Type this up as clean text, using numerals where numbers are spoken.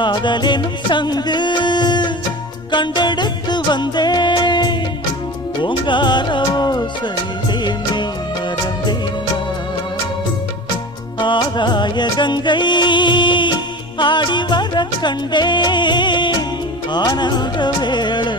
காதலெனும் சங்கு கண்டெடுத்து வந்தேன் ஓங்கார ஓசையிலே நீ மறந்தேன் ஆகாய கங்கை ஆடி வர கண்டேன் ஆனந்த வேளை